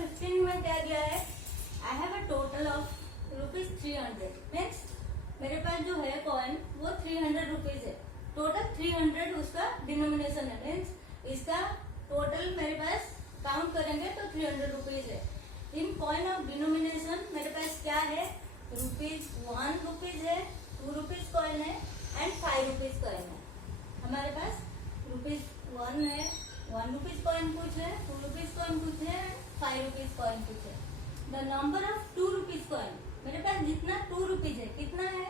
15 में क्या दिया है, I have a total of ₹300 means मेरे पास जो है कॉइन वो 300 रुपीज है, टोटल 300 उसका डिनोमिनेशन है, मीन्स इसका टोटल मेरे पास काउंट करेंगे तो 300 रुपीज है। इन कॉइन ऑफ डिनोमिनेशन मेरे पास क्या है, ₹1 है, ₹2 कॉइन है एंड ₹5 कॉइन है। हमारे पास ₹1 है, ₹1 कॉइन कुछ है, ₹2 कॉइन कुछ है, ₹5 कॉइन कुछ है। द नंबर ऑफ ₹2 कॉइन, मेरे पास जितना ₹2 है कितना है,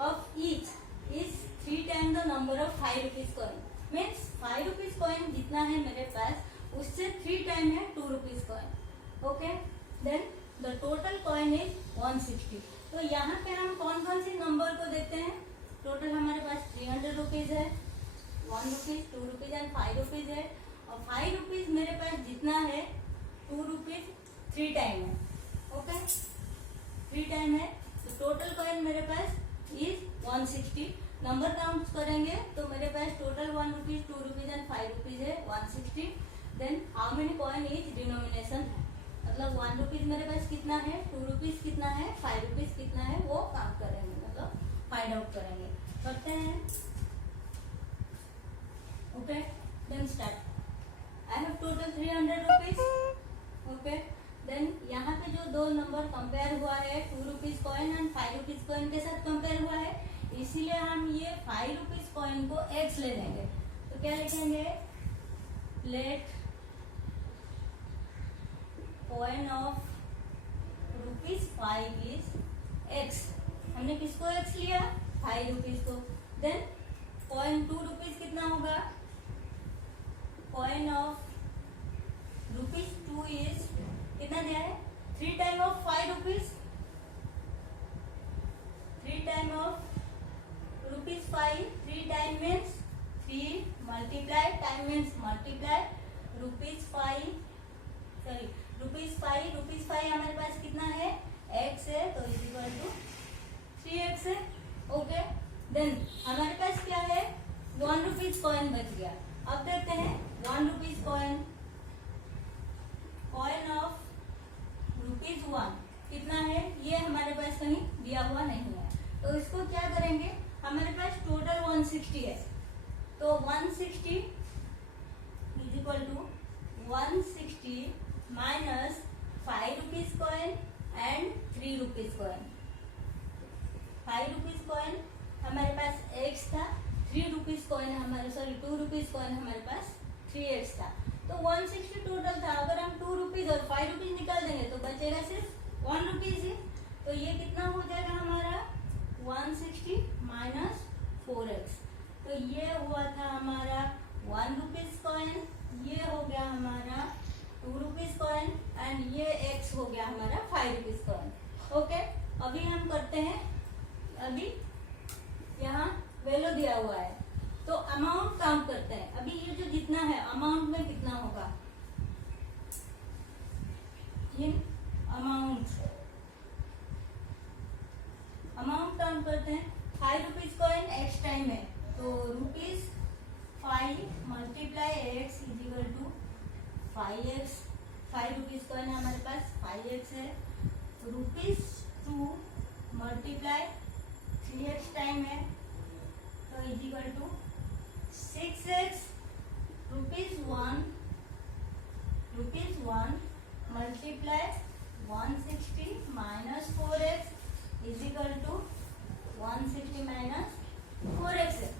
of each is 3 time the number of ₹5 coin, means ₹5 coin जितना है मेरे पास उससे 3 टाइम है ₹2 coin. Okay, then the total coin is 160। तो यहाँ पे हम कौन कौन सी नंबर को देखते हैं, टोटल हमारे पास 300 रुपीज है, ₹1, ₹2 एंड ₹5 है, और ₹5 मेरे पास जितना है ₹2 3 टाइम है। ओके, 3 टाइम है, तो टोटल कॉइन मेरे पास इज 160। नंबर काउंट करेंगे तो मेरे पास टोटल ₹1, ₹2 एंड ₹5 है, 160। Then how many coin is denomination है, मतलब ₹1 मेरे पास कितना है, ₹2 कितना है, ₹5 कितना है, वो काउंट करेंगे, मतलब फाइंड आउट करेंगे। करते हैं। Okay, then start. I have total 300 rupees. Okay, then यहाँ पे जो दो नंबर कंपेयर हुआ है, ₹2 कॉइन एंड ₹5 कॉइन के साथ कंपेयर हुआ है, इसीलिए हम ये ₹5 कॉइन को एक्स ले लेंगे। तो क्या लिखेंगे, let coin of ₹5 is x. हमने किसको एक्स लिया, ₹5 को। देन कॉइन ₹2 कितना होगा, कॉइन ऑफ ₹2 इज कितना दिया है, 3 time of ₹5, 3 time of ₹5, 3 time means 3 multiply, time means multiply, ₹5 sorry ₹5 हमारे पास कितना है, x है, तो इज इक्वल टू 3x है। ओके, देन हमारे पास क्या है, ₹1 कॉइन बच गया। अब देखते हैं ₹1 कॉइन, कॉइन ऑफ ₹1 कितना है, ये हमारे पास कहीं दिया हुआ नहीं है, तो इसको क्या करेंगे, हमारे पास टोटल 160 है, तो 160 is equal to 160 minus ₹5 coin and ₹3 coin. ₹5 coin हमारे पास x था, ₹3 कॉइन हमारे ₹2 कॉइन हमारे पास 3x था, तो 160 टोटल था। अगर हम ₹2 और ₹5 निकाल देंगे तो बचेगा सिर्फ ₹1 ही, तो ये कितना हो जाएगा हमारा 160 माइनस 4x। तो ये हुआ था हमारा ₹1 कॉइन, ये हो गया हमारा ₹2 कॉइन एंड ये x हो गया हमारा ₹5 कॉइन। ओके, अभी हम करते हैं, अभी यहाँ वैल्यू दिया हुआ है तो अमाउंट काउंट करते हैं। अभी ये जो जितना है अमाउंट में कितना होगा, इन अमाउंट काउंट करते हैं। ₹5 कॉइन x टाइम है, तो ₹5 multiply x is equal to 5x। ₹5 coin हमारे पास 5x है, ₹2 मल्टीप्लाई 3x टाइम है, तो is equal to 6x। ₹1 multiply 160 minus 4x is equal to 160 minus 4x है।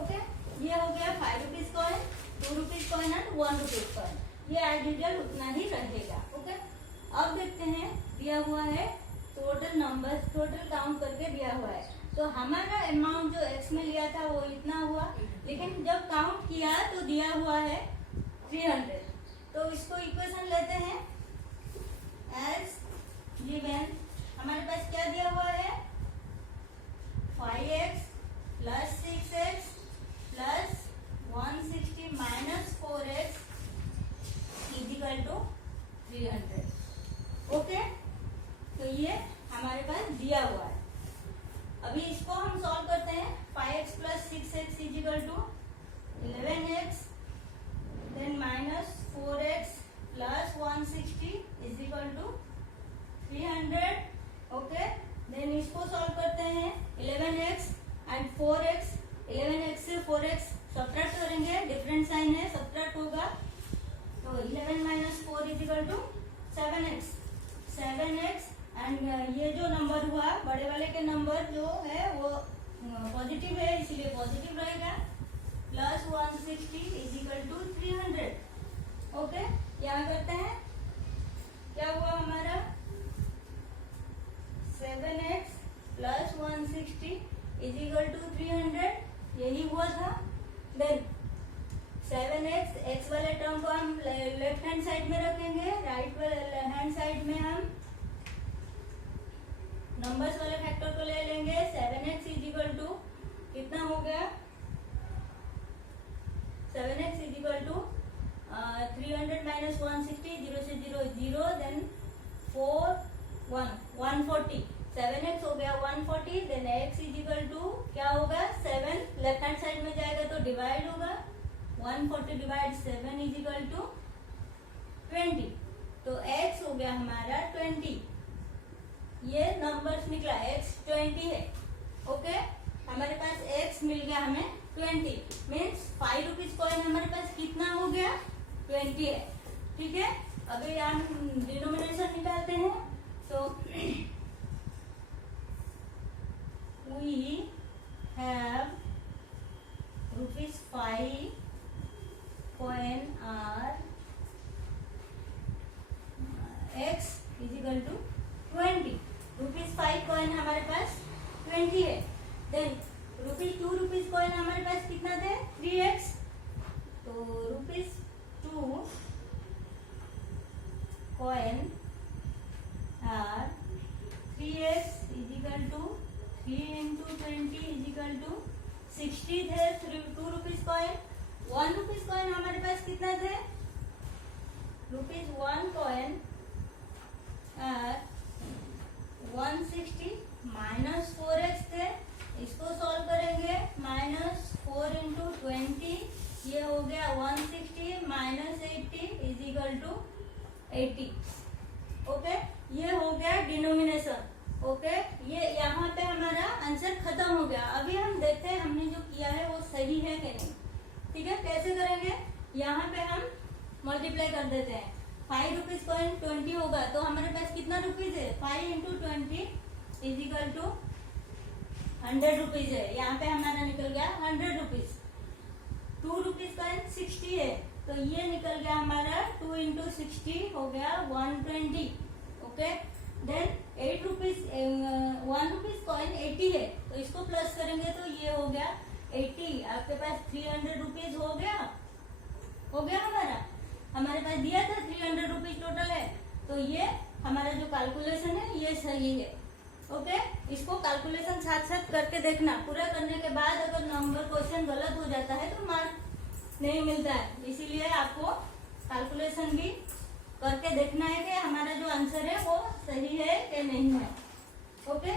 ओके, ये हो गया ₹5 कॉइन, ₹2 कॉइन एंड ₹1 कॉइन, ये एज यूजुअल उतना ही रहेगा। ओके, अब देखते हैं, दिया हुआ है टोटल नंबर, टोटल काउंट करके दिया हुआ है, तो हमारा अमाउंट जो x में लिया था वो इतना हुआ, लेकिन जब काउंट किया तो दिया हुआ है 300, तो इसको इक्वेशन लेते हैं एज गिवन। हमारे पास क्या दिया हुआ है, 5x plus 6x plus 160 minus 4x is equal to 300। Okay, तो ये हमारे पास दिया हुआ है। अभी इसको हम सॉल्व करते हैं। 5x plus 6x is equal to 11x, then minus 4x plus 160 is equal to 300। Okay, then इसको सॉल्व करते हैं 11x एंड 4x। 11x से 4x सब्ट्रैक्ट करेंगे, डिफरेंट साइन है, सब्ट्रैक्ट होगा तो 11 minus 4 is equal to 7x। 7x and ये जो नंबर हुआ बड़े वाले के नंबर जो है वो पॉजिटिव है इसलिए पॉजिटिव रहेगा, plus 160 is equal to 300। Okay, यहाँ करते हैं, क्या हुआ हमारा 7x plus 160 is equal to 300, यही हुआ था। देन 7x, एक्स वाले टर्म को हम लेफ्ट हैंड साइड में रखेंगे, राइट हैंड साइड में हम नंबर्स वाले फैक्टर को ले लेंगे। 7x इज इक्वल टू कितना हो गया, 7x is equal to 300 minus 160, 0 से 0 0, देन 4 1 140। 7x हो गया 140, then x is equal to क्या होगा 7, लेफ्ट हैंड साइड में जाएगा तो डिवाइड होगा, 140 डिवाइड 7 इज इक्वल टू 20। तो x हो गया हमारा 20, ये नंबर्स निकला, x 20 है। ओके, हमारे पास x मिल गया हमें 20, मीन्स 5 रुपीज कॉइन हमारे पास कितना हो गया 20 है। ठीक है, अभी हम डिनोमिनेशन निकालते हैं तो we have ₹5 coin are x is equal to 20। ₹5 coin हमारे पास 20 है। देन ₹2 कॉइन हमारे पास कितना थे 3x, तो ₹2 coin are 3x is equal to 3 into 20 is equal to 60 थे। ₹2 कॉइन, ₹1 कॉइन हमारे पास कितना थे, ₹1 कॉइन आर 160 माइनस 4x थे, इसको सॉल्व करेंगे, माइनस 4 इंटू 20, ये हो गया 160 minus 80 is equal to 80। Okay, ये हो गया डिनोमिनेशन। ओके, ये यहाँ पे हमारा आंसर खत्म हो गया। अभी हम देखते हैं हमने जो किया है वो सही है कि नहीं। ठीक है, कैसे करेंगे, यहाँ पे हम मल्टीप्लाई कर देते हैं। ₹5 कॉइन 20 होगा तो हमारे पास कितना रुपीज है, 5 into 20 is equal to 100 rupees है। यहाँ पे हमारा निकल गया 100 रुपीज। ₹2 कॉइन 60 है तो ये निकल गया हमारा 2 इंटू 60 हो गया 120। ओके, देन 8 रुपीज, ₹1 कॉइन 80 है तो इसको प्लस करेंगे तो ये हो गया 80। आपके पास 300 रुपीज हो गया हमारे पास दिया था 300 रुपीज टोटल है, तो ये हमारा जो कैलकुलेशन है ये सही है। ओके, इसको कैलकुलेशन साथ साथ करके देखना, पूरा करने के बाद अगर नंबर क्वेश्चन गलत हो जाता है तो मार्क नहीं मिलता है, इसीलिए आपको कैलकुलेशन भी करके देखना है कि हमारा जो आंसर है वो सही है कि नहीं है। ओके,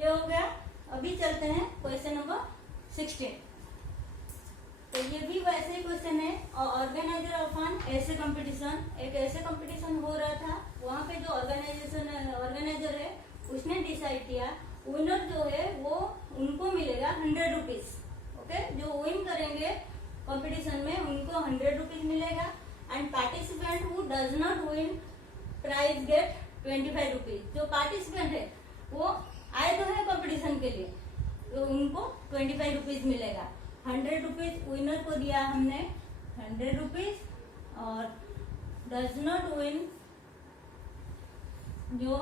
ये हो गया। अभी चलते हैं क्वेश्चन नंबर 16। तो ये भी वैसे ही क्वेश्चन है, ऑर्गेनाइजर ऑफ एन ऐसे कंपटीशन, एक ऐसे कंपटीशन हो रहा था, वहाँ पे जो ऑर्गेनाइजर है उसने डिसाइड किया विनर जो है वो उनको मिलेगा 100 रुपीज। ओके, जो विन करेंगे कंपटीशन में उनको 100 रुपीज मिलेगा, and participant who does not win prize get 25 rupees. जो पार्टिसिपेंट है वो आए तो है कंपटीशन के लिए तो उनको 25 रुपीज मिलेगा। 100 रुपीज विनर को दिया हमने 100 रुपीज, और डज नॉट विन जो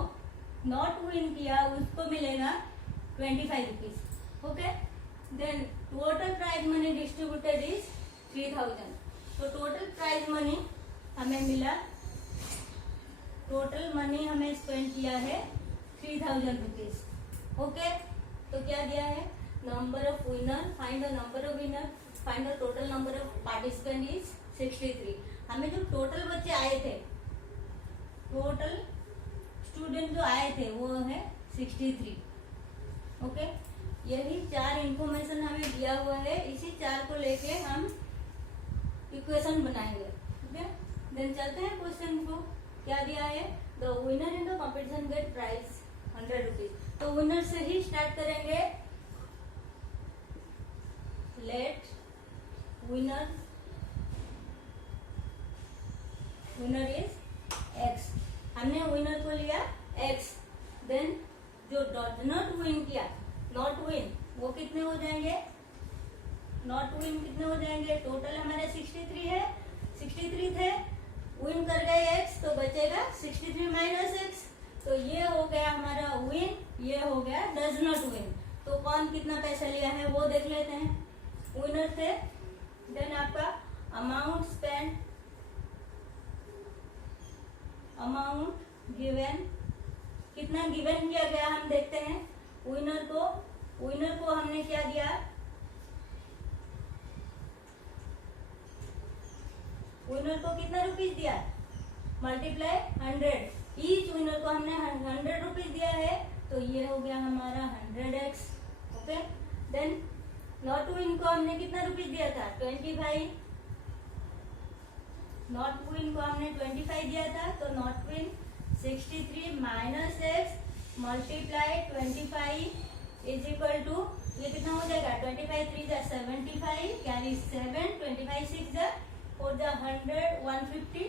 नॉट विन किया उसको मिलेगा 25 rupees. Okay, then total prize money distributed is 3000। तो टोटल प्राइज मनी हमें मिला, टोटल मनी हमें स्पेंड किया है 3000 रुपीज। ओके, तो क्या दिया है, number of winner, find the number of winner, find the total number of participant is 63। हमें जो टोटल बच्चे आए थे, टोटल स्टूडेंट जो आए थे वो है 63। ओके, यही 4 इंफॉर्मेशन हमें दिया हुआ है, इसी 4 को लेके हम इक्वेशन बनाएंगे। ठीक है, देन चलते हैं क्वेश्चन को। क्या दिया है? The winner in the competition get prize 100 rupees. तो विनर से ही स्टार्ट करेंगे। Let winner is x. हमने विनर को लिया एक्स। देन जो डॉट नॉट विन किया, नॉट विन, वो कितने हो जाएंगे? नॉट विन कितने हो जाएंगे? टोटल हमारे 63 है, 63 थे, विन कर गए एक्स, तो बचेगा 63 माइनस एक्स। तो ये हो गया हमारा विन, ये हो गया डज नॉट विन। तो कौन कितना पैसा लिया है वो देख लेते हैं। विनर थे। देन आपका अमाउंट स्पेंड, अमाउंट गिवन, कितना गिवन किया गया हम देखते हैं। विनर को हमने क्या दिया? विनर को कितना रुपीज दिया? मल्टीप्लाई 100। ईच विनर को हमने 100 रुपीज दिया है, तो ये हो गया हमारा 100x। Okay. Then not win को हमने कितना रुपीज दिया था? 25। नॉट विन को हमने 25 दिया था, तो not win 63 minus x multiply 25 is equal to, ये कितना हो जाएगा? 25 3 जा 75, कैरी 7, 25 6 जा 4 जा 100, 150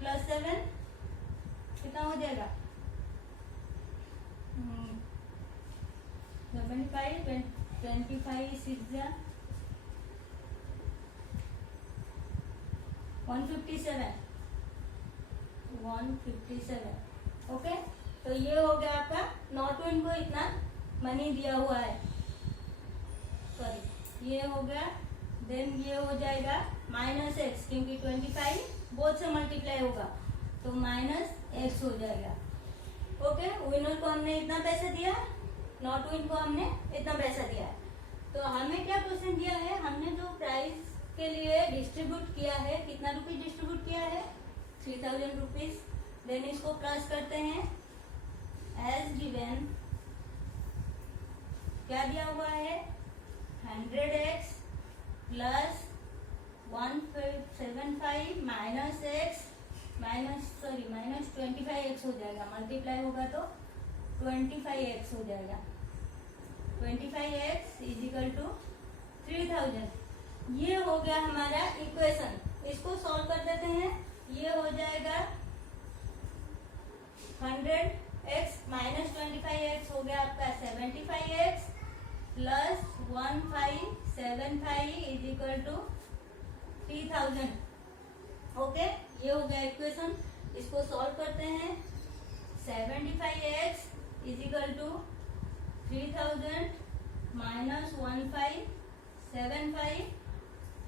प्लस 7 कितना हो जाएगा? 75, 25 6 जा 157, 157। ओके। तो ये हो गया आपका नॉट विन को इतना मनी दिया हुआ है, सॉरी ये हो गया। देन ये हो जाएगा माइनस एक्स, क्योंकि 25 बोथ से मल्टीप्लाई होगा, तो माइनस एक्स हो जाएगा। ओके। विनर को हमने इतना पैसा दिया, नॉट विन को हमने इतना पैसा दिया है। तो हमें क्या क्वेश्चन दिया है? हमने जो प्राइस के लिए डिस्ट्रीब्यूट किया है, कितना रुपीज डिस्ट्रीब्यूट किया है? 3000 रुपीज। देन इसको प्लस करते हैं एज गिवन। क्या दिया हुआ है? 100x plus 175 minus x minus 25x हो जाएगा, मल्टीप्लाई होगा तो 25x हो जाएगा। 25x is equal to 3000। ये हो गया हमारा इक्वेशन। इसको सॉल्व कर देते हैं। ये हो जाएगा 100x माइनस 25x हो गया आपका 75x plus 1575 is equal to 3000। Okay. ये हो गया इक्वेशन। इसको सॉल्व करते हैं। 75x is equal to 3000 minus 1575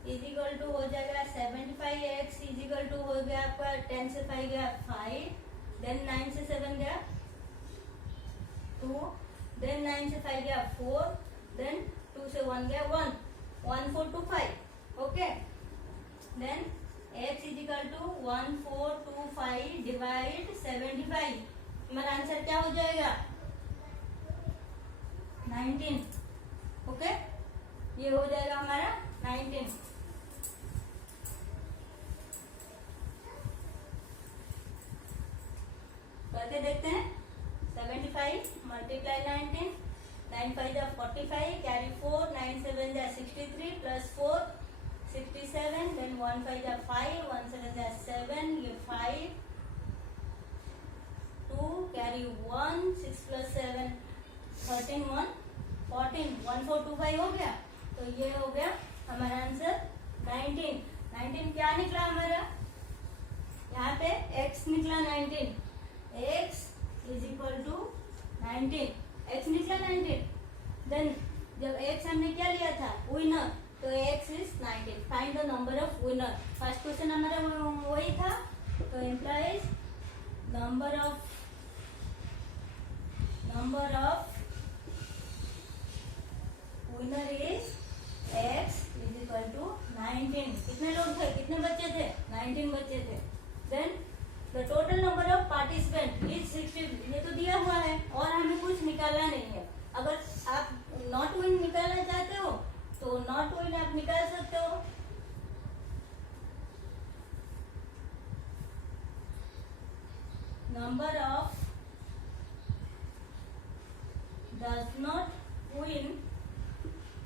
is equal to हो जाएगा 75x इज इक्वल टू हो गया आपका 10 से 5 गया 5, देन 9 से 7 गया 2, देन 9 से 5 गया 4, देन 2 से 1 गया 1, 1425। Okay. Then x is equal to 1425 divide 75। हमारा आंसर क्या हो जाएगा? 19। ओके। ये हो जाएगा हमारा 19। करके देखते हैं। 75 मल्टीप्लाई 19, 9 5 जा 45, कैरी 4, 9 7 जा 63 प्लस 4 67, देन 1 5 जा 5, 1 7 जा 7, ये 5 2 कैरी 1, 6 प्लस 7 13 1 14, 1425 हो गया। तो ये हो गया हमारा आंसर 19। 19 क्या निकला हमारा? यहाँ पे x निकला 19, x is equal to 19, x निकला 19। देन जब x हमने क्या लिया था? विनर, तो x is 19। Find the number of winner. First question हमारा वही था, तो implies number of winner is x is equal to 19। कितने लोग थे? कितने बच्चे थे? 19 बच्चे थे। Then the total number of participant is 60। ये तो दिया हुआ है और हमें कुछ निकालना नहीं है। अगर आप नॉट विन निकालना चाहते हो तो नॉट विन आप निकाल सकते हो। number of does not win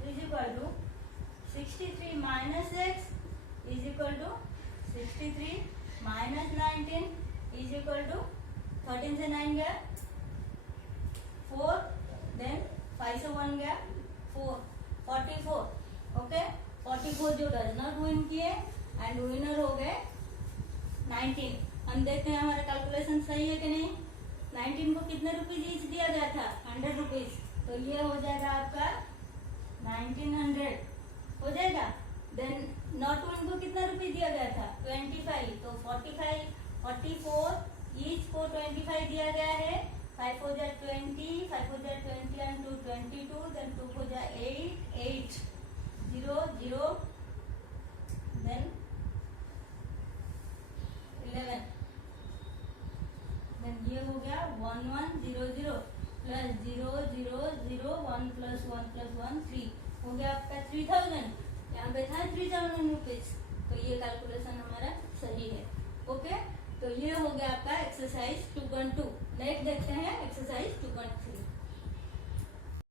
is equal to 63 minus x is equal to 63 minus 19 is equal to 13 से 9 गया 4, then 5 से 1 गया 4, 44. ओके 44 जो डज नॉट विन किए एंड विनर हो गए 19. हम देखते हैं हमारा कैलकुलेशन सही है कि नहीं. 19 को कितने रुपीज ईच दिया गया था 100 रुपीज. तो ये हो जाएगा आपका 1900 हो जाएगा. देन नॉट विन को कितना रुपीज दिया गया था 25. तो 45 44 ईच को 25 दिया गया है. 5 हो जाए 20, 5 हो जाए 20 एंड 2 22, देन 2 हो जाए 8 8 0 0, देन 11, देन ये हो गया 1 1 0 0 प्लस 0 0 0 1 प्लस 1 प्लस 1 3 हो गया आपका 3000. यहाँ पे था 3000 रुपीज. तो ये कैलकुलेशन हमारा सही है. ओके तो ये हो गया आपका एक्सरसाइज 2.2. नेक्स्ट देखते हैं एक्सरसाइज 2.3.